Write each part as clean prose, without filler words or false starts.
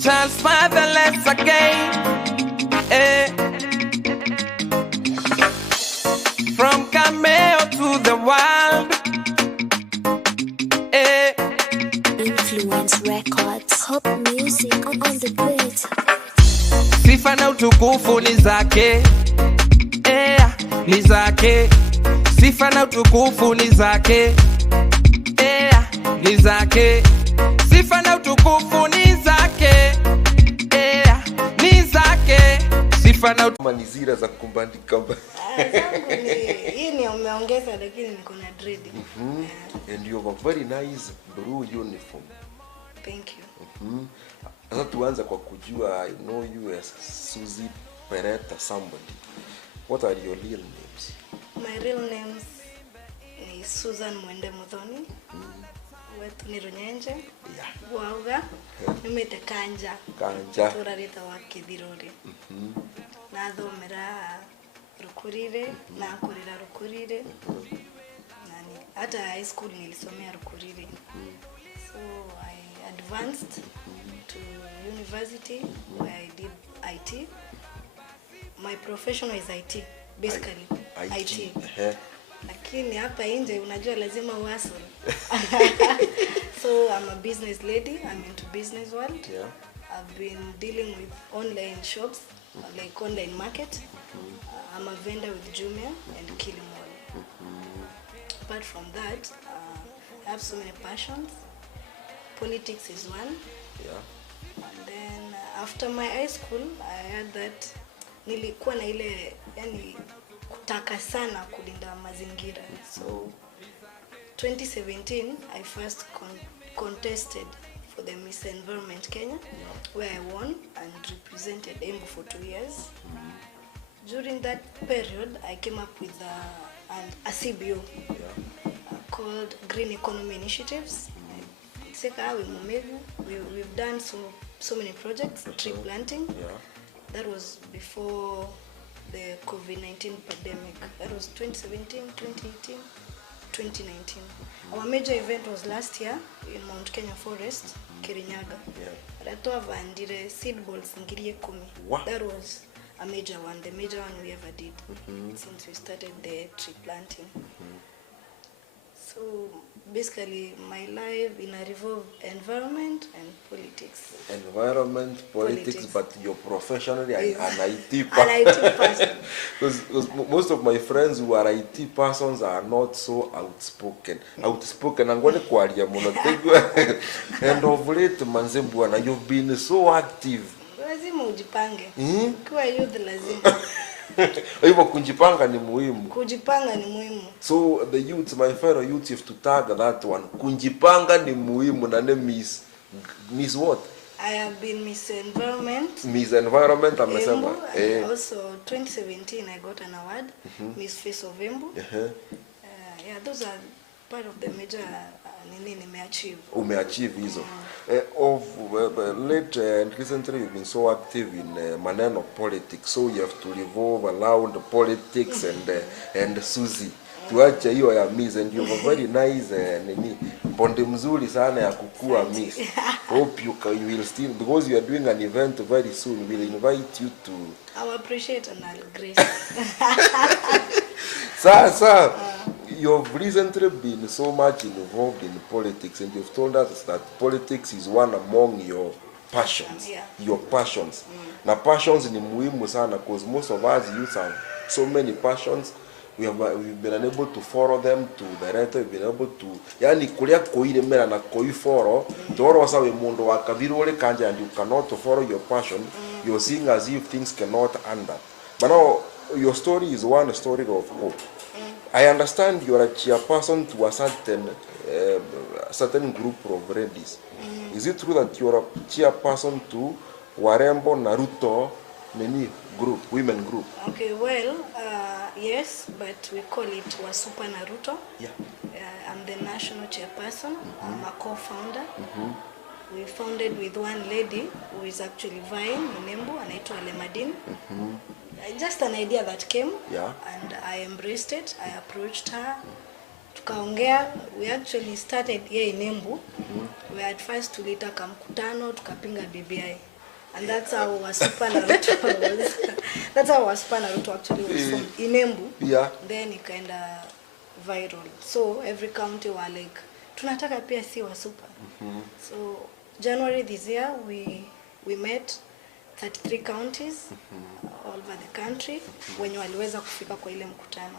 Chance fatherless again. From cameo to the world. Influence Records, Hop Music on the beat. Sifa na utukufu ni zake. Ni zake. Sifa na utukufu ni zake. Ni zake. Sifa na utukufu ni zake. Ni zake. Sifa na utukufu ni zira za kumbandika. Hii ni umeongeza lakini niko na dread. And you have a very nice blue uniform. Thank you. Sasa tuanze kwa kujua, I know you as Suzzie Pereta somebody. What are your real names? My real names ni Suzzie Mwende Muthoni. Wetu ni Runyenje. Yeah. Wauga. Nimete Kanja. Kanja. Turarita wa Kithirori. Na thomera Rukurire, na kurira Rukurire. Nani hata high school nilisomea Rukurire. So I advanced to university where I did IT. My profession is IT, basically. IT. Lakini hapa nje unajua lazima uhustle. So I'm a business lady. I'm into business world. Yeah. I've been dealing with online shops, like online market. I'm a vendor with Jumia and Kilimall. Apart from that, I have so many passions. Politics is one. Yeah. And then after my high school, I had that nilikuwa na ile yani kutaka sana kulinda mazingira. So 2017 I first contested for the Miss Environment Kenya, where I won and represented Embu for 2 years. During that period, I came up with a CBO called Green Economy Initiatives. We've done so many projects, tree planting. That was before the COVID-19 pandemic. That was 2017, 2018, 2019. Our major event was last year in Mount Kenya Forest, Kirinyaga. Ratoa vandire seed balls ngiriye 10. That was a major one, the major one we ever did since we started the tree planting. So basically my life in a revolve environment and politics. Environment, politics, but you're professionally an IT person. An IT person. Because most of my friends who are IT persons are not so outspoken. I'm going to call you and of late, Manzembwana, you've been so active. Lazima ujipange. Kwa youth lazima. Hivyo kujipanga ni muhimu. Kujipanga ni muhimu. So the youths, my fellow youths, have to tag that one. Kujipanga ni muhimu na ne Miss what? I have been Miss Environment. Miss Environment amesema. Also 2017 I got an award, Miss Face of Embu. Yeah, those are part of the major umeachieve hizo. Of late and recently you've been so active in maneno politics, so you have to revolve around politics and Suzzie. Tuache hiyo ya Miss, and you have a very nice bonde mzuri sana ya kukua Miss. Hope you will still, because you are doing an event very soon, we'll invite you to. I will appreciate and I'll grace. Sir, you've recently been so much involved in politics, and you've told us that politics is one among your passions. Your passions. Now passions ni muhimu sana, because most of us youth have so many passions. We've been unable to follow them to the right. We've been able to, yani kulia koile mera na koi follow. Toro sawe mundo wakavirole kanja, and you cannot follow your passion. You're seeing as if things cannot under. But now your story is one story of hope. I understand you are a chairperson to a certain group of ladies. Is it true that you are a chairperson to Warembo na Ruto group, women group? Okay, well, yes, but we call it wasupa na Ruto. Yeah. I'm the national chairperson. I'm a co-founder. We founded with one lady who is actually vying in Embu, anaitwa Lemadin. Just an idea that came, and I embraced it. I approached her, tukaongea. We actually started here in Embu. We at first tulitaka mkutano tukapinga BBI, and that's how wasupa na Ruto was. That's how wasupa na Ruto actually was from in Embu. Yeah. Then ikaenda viral. So every county were like, tunataka pia si wasupa. So January this year we met 33 counties all over the country wenye waliweza kufika kwa ile mkutano.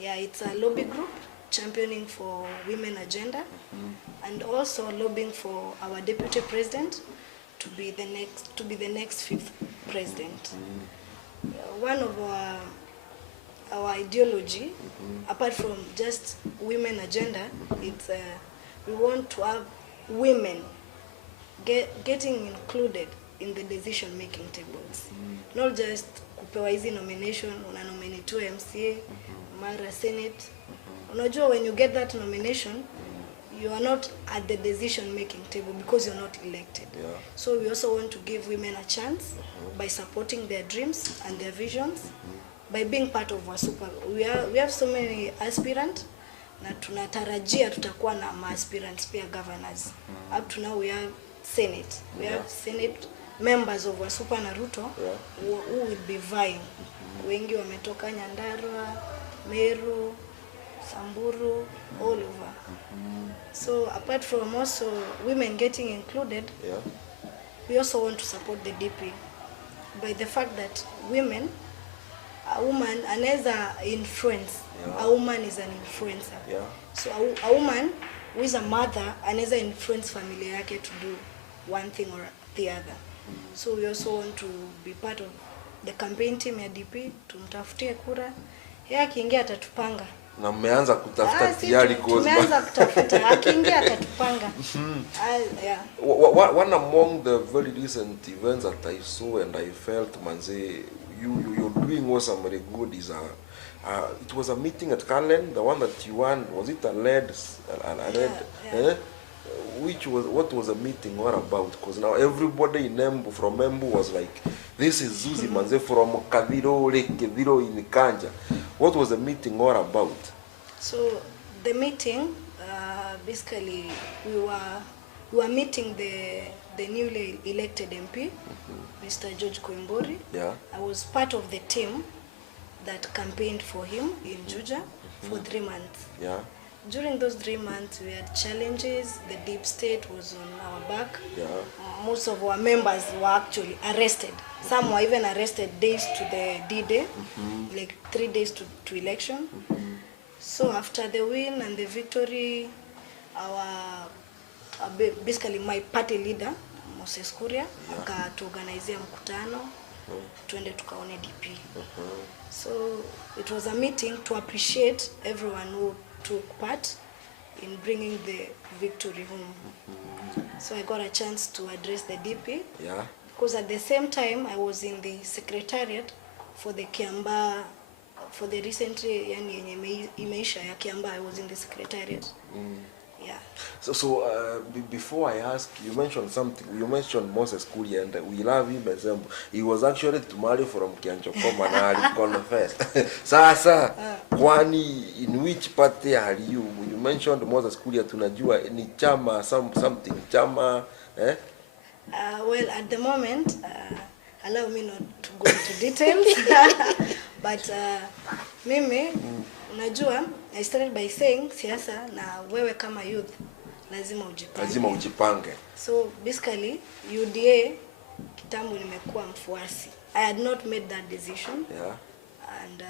Yeah, it's a lobby group championing for women agenda and also lobbying for our deputy president to be the next fifth president. One of our ideology, apart from just women agenda, it's we want to have women getting included in the decision making tables. Not just kupewa hizi nomination, una nominate MCA, mara Senate. Unajua when you get that nomination, you are not at the decision making table because you're not elected. Yeah. So we also want to give women a chance by supporting their dreams and their visions, by being part of wasupa. We have so many aspirants, na tunatarajia tutakuwa na aspirants pia governors. Up to now we have Senate. We have Senate members of wasupa na Ruto who will be vying. Wengi wametoka Nyandarua, Meru, Samburu, all over. So apart from also women getting included, we also want to support the DP by the fact that a woman anaweza influence. A woman is an influencer. So a woman who is a mother anaweza influence familia yake to do one thing or the other. So we also want to be part of the campaign team ya DP, tumtafutie kura. Yeye akiingia atatupanga. Na mmeanza kutafuta tayari cause. Tumeanza kutafuta, akiingia atatupanga. Yeah. One among the very recent events that I saw and I felt, manze, you're doing also very good is it was a meeting at Kalen, the one that you won. Was it a lead? What was the meeting all about? Because now everybody in Embu, from Embu, was like, this is Suzzie Mwende from Kadiro, Lake Kadiro in Kanja. What was the meeting all about? So the meeting, basically, we were meeting the newly elected MP, Mr. George Koimburi. Yeah. I was part of the team that campaigned for him in Juja for 3 months. Yeah. During those 3 months, we had challenges. The deep state was on our back. Yeah. Most of our members were actually arrested. Some were even arrested days to the D-Day, like 3 days to election. So after the win and the victory, basically my party leader, Moses Kuria, akatuorganizea mkutano, tuende tukaone DP. So it was a meeting to appreciate everyone who took part in bringing the victory home. So I got a chance to address the DP. Yeah. Because at the same time I was in the secretariat for the Kiamba, for the recently yani imeisha ya Kiamba. I was in the secretariat. Yeah. So before I ask, you mentioned something. You mentioned Moses Kuria, and we love him as he was actually to marry from Kianchokoma na confessed. Sasa, kwani in which party are you? You mentioned Moses Kuria, tunajua ni chama something chama, eh? Well, at the moment, allow me not to go into details, but mimi unajua, I started by saying siasa na wewe kama youth lazima ujipange. So basically UDA kitambo nimekuwa mfuasi. I had not made that decision. Yeah. And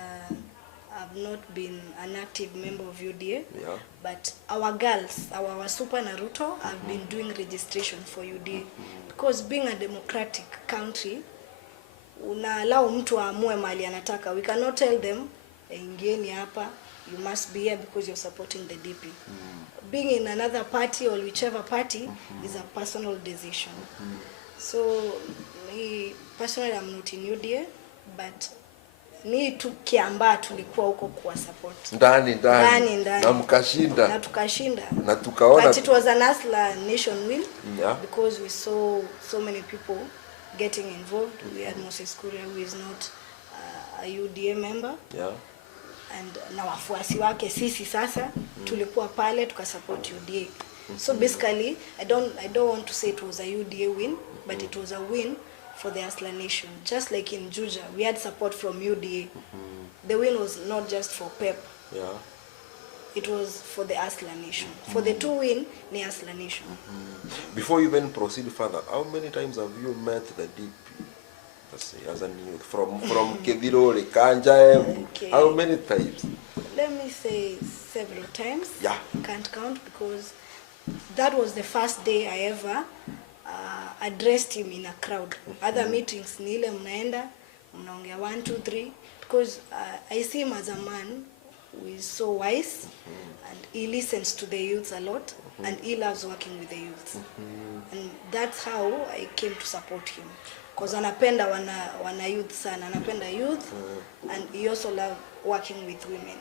I've not been an active member of UDA. Yeah. But our girls, our wasupa na Ruto have been doing registration for UDA because being a democratic country unalao mtu aamue mali anataka. We cannot tell them ingieni hapa, you must be here because you're supporting the DP. Being in another party or whichever party is a personal decision. So me personally I'm not in UDA, but ni tu Kiamba tulikuwa huko kwa support. Ndani. Na mkashinda. Na tukashinda. Na tukaona. But it was an Asla nation win. Yeah. Because we saw so many people getting involved. We had Moses Kuria, who is not a UDA member. Yeah. and na wafuasi wake sisi sasa tulikuwa pale tukasupport UDA. So basically I don't want to say it was a UDA win, but it was a win for the Asla Nation. Just like in Juja, we had support from UDA. The win was not just for PEP. Yeah. It was for the Asla Nation. For the two win, ni Asla Nation. Before you even proceed further, how many times have you met the DP? Let's say, as a youth, from Keviro, Kanja, Okay. how many times? Let me say several times. Yeah. Can't count because that was the first day I ever addressed him in a crowd. Other meetings ni ile mnaenda mnaongea 1 2 3 because I see him as a man who is so wise and he listens to the youth a lot and he loves working with the youth. And that's how I came to support him because anapenda wana youth sana, anapenda youth and he also love working with women.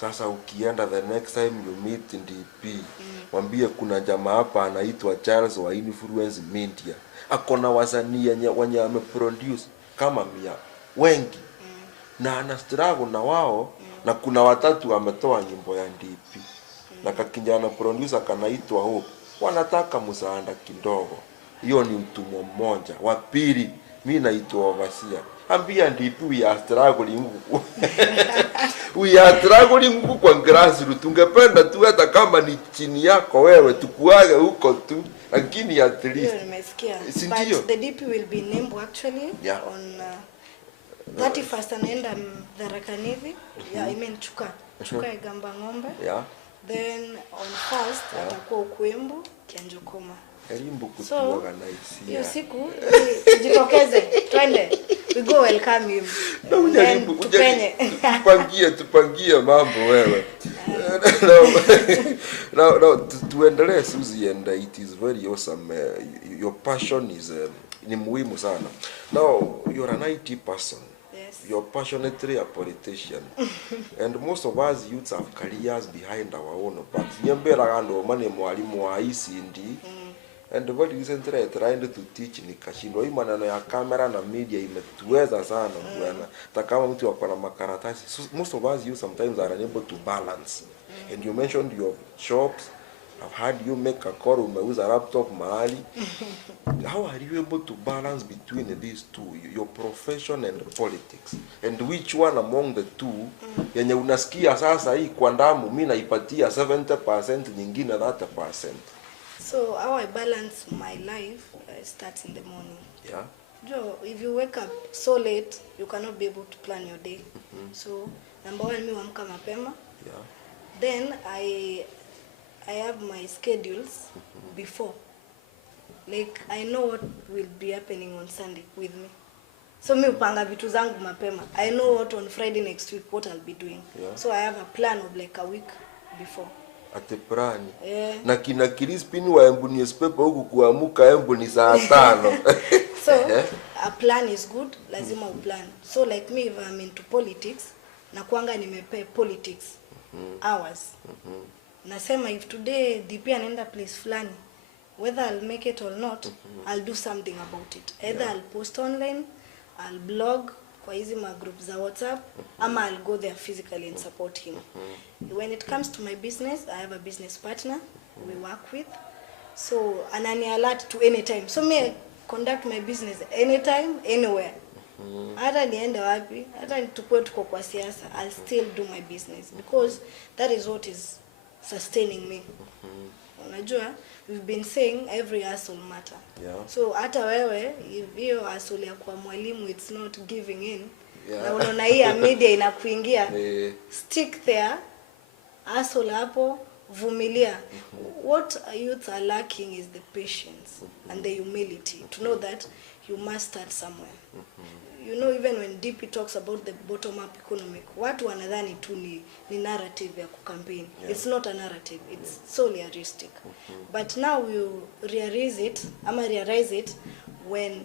Sasa ukienda the next time you meet in DP, mwambie kuna jamaa hapa anaitwa Charles wa Influence Media. Akona wasanii wenye ameproduce kama 100 wengi. Na ana struggle na wao na kuna watatu ametoa nyimbo ya DP. Na kakijana producer kanaitwa Hope. Wanataka msaada kidogo. Hiyo ni utumwa mmoja. Wa pili mimi naitwa Overseer. Ambia DP we are struggling. We are struggling kwa grassroots. Tungependa tu hata kama ni chini yako wewe tukuage huko tu, lakini at least. But the DP will be named actually on 31st anaenda Dharakanithi. Yeah, I mean Chuka Igamba Ng'ombe. Yeah. Then on 1st atakuwa Ukwembu Kianjokoma. So, hiyo siku jitokeze twende we go welcome him. Tupangie mambo wewe. Now tuendelee Suzzie, and it is very awesome. Your passion is ni muhimu sana. Now you're an IT person. Yes. You're passionately a politician. And most of us youths have careers behind our own backs. Nyembera gando mane mwalimu wa ICD. And what recently I tried to teach nikashindwa. Hii maneno ya kamera na media imetuweza sana bwana. Hata kama mtu wako na makaratasi. So most of us you sometimes are unable to balance. And you mentioned your shops. I've had you make a call umeuza laptop mahali. How are you able to balance between these two, your profession and politics? And which one among the two yenye unasikia sasa hii kwa ndamu mimi naipatia 70%, nyingine 30%? So how I balance my life starts in the morning. Yeah. Joe, if you wake up so late, you cannot be able to plan your day. So number 1, mimi huamka mapema. Yeah. Then I have my schedules before. Like I know what will be happening on Sunday with me. So mimi upanga vitu zangu mapema. I know what on Friday next week what I'll be doing. Yeah. So I have a plan of like a week before. Ate prani. Yeah. Na kina Crispin wa Embu newspaper huku kuamuka Embu ni saa 5. So a plan is good, lazima uplan. So like me if I'm into politics, na kuanga nimepe politics hours. Nasema if today DP anaenda place flani, whether I'll make it or not, I'll do something about it. Either I'll post online, I'll blog kwa hizi ma groups za WhatsApp, ama I'll go there physically and support him. When it comes to my business, I have a business partner we work with. So anani alert to any time. So me conduct my business anytime, anywhere. Hata niende wapi, hata tukue tuko kwa siasa, I'll still do my business because that is what is sustaining me. Unajua, we've been saying every hustle matter. Yeah. So hata wewe hiyo hustle ya kwa mwalimu it's not giving in. Na unaona hii media inakuingia. Stick there. Hustle hapo, vumilia. What youth are lacking is the patience and the humility to know that you must start somewhere. You know, even when DP talks about the bottom-up economic, watu wanadhani tu ni narrative ya kucampaign. Yeah. It's not a narrative, it's solely heuristic. But now you realize it when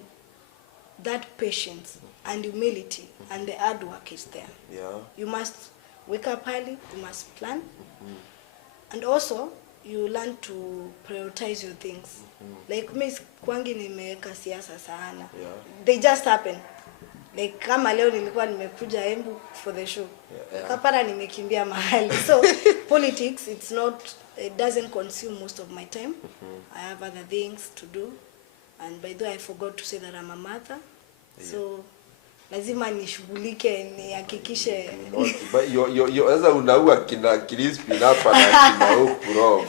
that patience and humility and the hard work is there. Yeah. You must wake up early, you must plan. And also, you learn to prioritize your things. Like me, kwangi nimeweka siasa sana. Yeah. They just happen. Like kama leo nilikuwa nimekuja Embu for the show. Kapara nimekimbia mahali. So politics, it doesn't consume most of my time. I have other things to do. And by the way, I forgot to say that I'm a mother. So lazima nishughulike nihakikishe sasa unaua kina Crispy hapa na kina Okuro.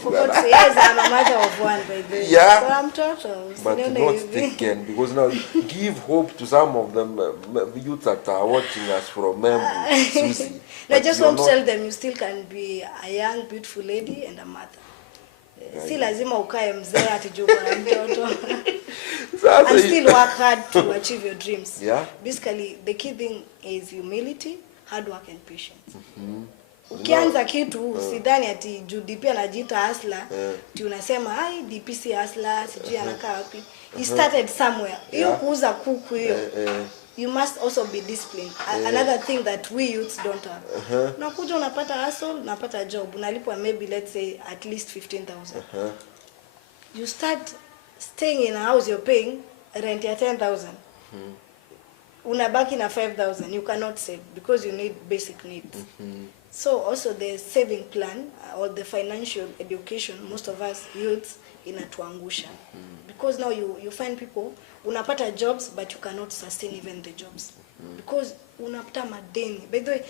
Yes, I'm a mother of one by the way. Yeah. So I'm total. But not taken, because now give hope to some of them youth that are watching us from Suzzie. I just want to tell them you still can be a young beautiful lady and a mother. Si lazima ukae mzee ati juu na mtoto. And still work hard to achieve your dreams. Yeah. Basically, the key thing is humility, hard work and patience. Ukianza kitu usidhani ati juu DP anajiita hustler, ti unasema ai DP si hustler, sijui anakaa wapi. He started somewhere. Hiyo kuuza kuku hiyo. You must also be disciplined. Another thing that we youths don't have. Unakuja unapata hustle, unapata job, unalipwa maybe let's say at least 15,000. You start staying in a house you're paying rent ya 10,000. Unabaki na 5,000. You cannot save because you need basic needs. So also the saving plan or the financial education, most of us youths inatuangusha. Because now you find people unapata jobs but you cannot sustain even the jobs. Because unapata madeni. By the way,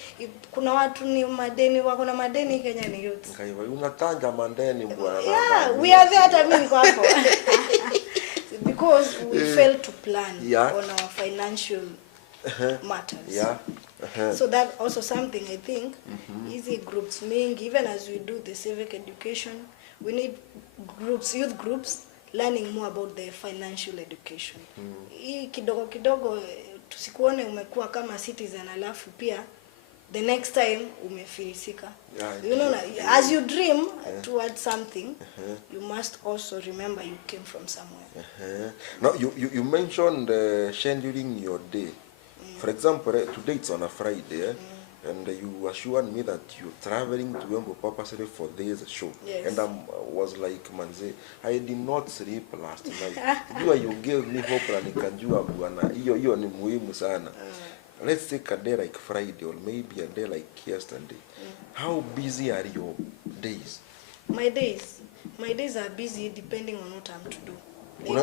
kuna watu ni madeni, wako na madeni Kenya ni youths. Kaiwa unatanja madeni bwana. Yeah, we are there hata mimi niko hapo. Because we fail to plan on our financial matters. So that also something I think easy groups mean, even as we do the civic education, we need groups, youth groups, learning more about the financial education. Hii kidogo kidogo tusikuone umekuwa kama citizen alafu pia the next time umefilisika. You know, as you dream towards something, you must also remember you came from somewhere. Now you mentioned scheduling your day. For example, today it's on a Friday, and you assured me that you're traveling to Embu purposely for this show. Yes. And I was like, manze, I did not sleep last night. You gave me hope and nikajua bwana. Hiyo ni muhimu sana. Let's take a day like Friday or maybe a day like yesterday. How busy are your days? My days are busy depending on what I'm to do.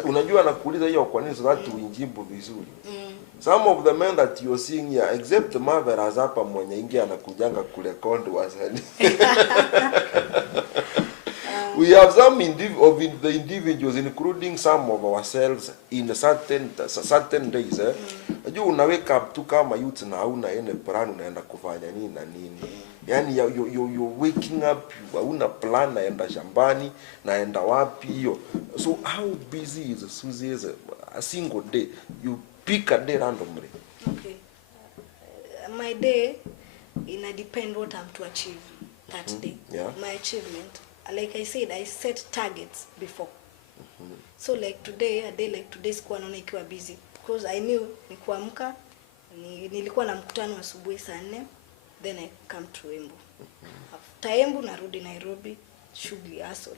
Unajua nakuuliza hiyo kwa nini so that uinjibu vizuri. Some of the men that you're seeing here, except Marvelous hapa mwenye ingi anakujanga kurekodi wasanii. We have some of the individuals, including some of ourselves, in certain days. Unajua unaweka up tu kama youth na hauna ene plan unaenda kufanya nini na nini. Yani you're waking up, hauna plan naenda shambani, naenda wapi hiyo. So how busy is Suzzie a single day? You pick a day randomly. Okay. My day depend what I'm to achieve that day. My achievement. Like I said, I set targets before. So like today, a day like today sikuwa naona ikiwa busy because I knew nikuamka nilikuwa na mkutano asubuhi saa 4, then I come to Embu. After Embu narudi Nairobi, shughuli hustle.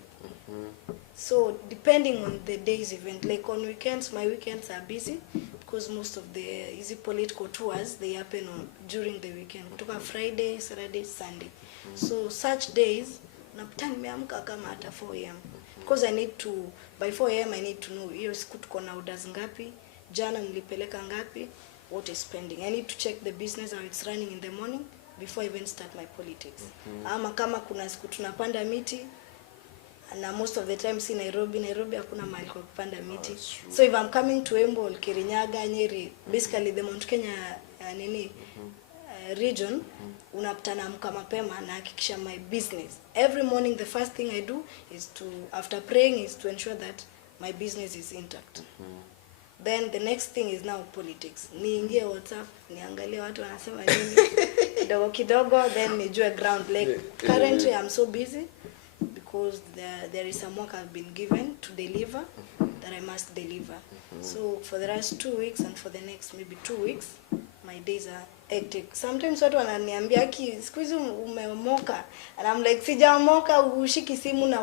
So depending on the day's event, like on weekends, my weekends are busy because most of the easy political tours they happen during the weekend. Kutoka Friday, Saturday, Sunday. So such days napata nimeamka kama hata 4 am because I need to, by 4 am I need to know hiyo siku tuko na orders ngapi, jana nilipeleka ngapi, what is pending. I need to check the business how it's running in the morning before I even start my politics. Ama kama kuna siku tunapanda miti, na most of the time si Nairobi hakuna mahali kwa kupanda miti. So if I'm coming to Embu, Kirinyaga, Nyeri, basically the Mount Kenya region, unapata naamka mapema na hakikisha my business. Every morning the first thing I do is to, after praying, is to ensure that my business is intact. Then the next thing is now politics. Niingie WhatsApp, niangalie watu wanasema nini. Kidogo, then nijue ground. Like currently I'm so busy because there is some work I've been given to deliver that I must deliver. So for the last 2 weeks and for the next maybe 2 weeks, my days are hectic. Sometimes watu wananiambia siku hizi umeomoka, and I'm like sijaomoka, ushiki simu na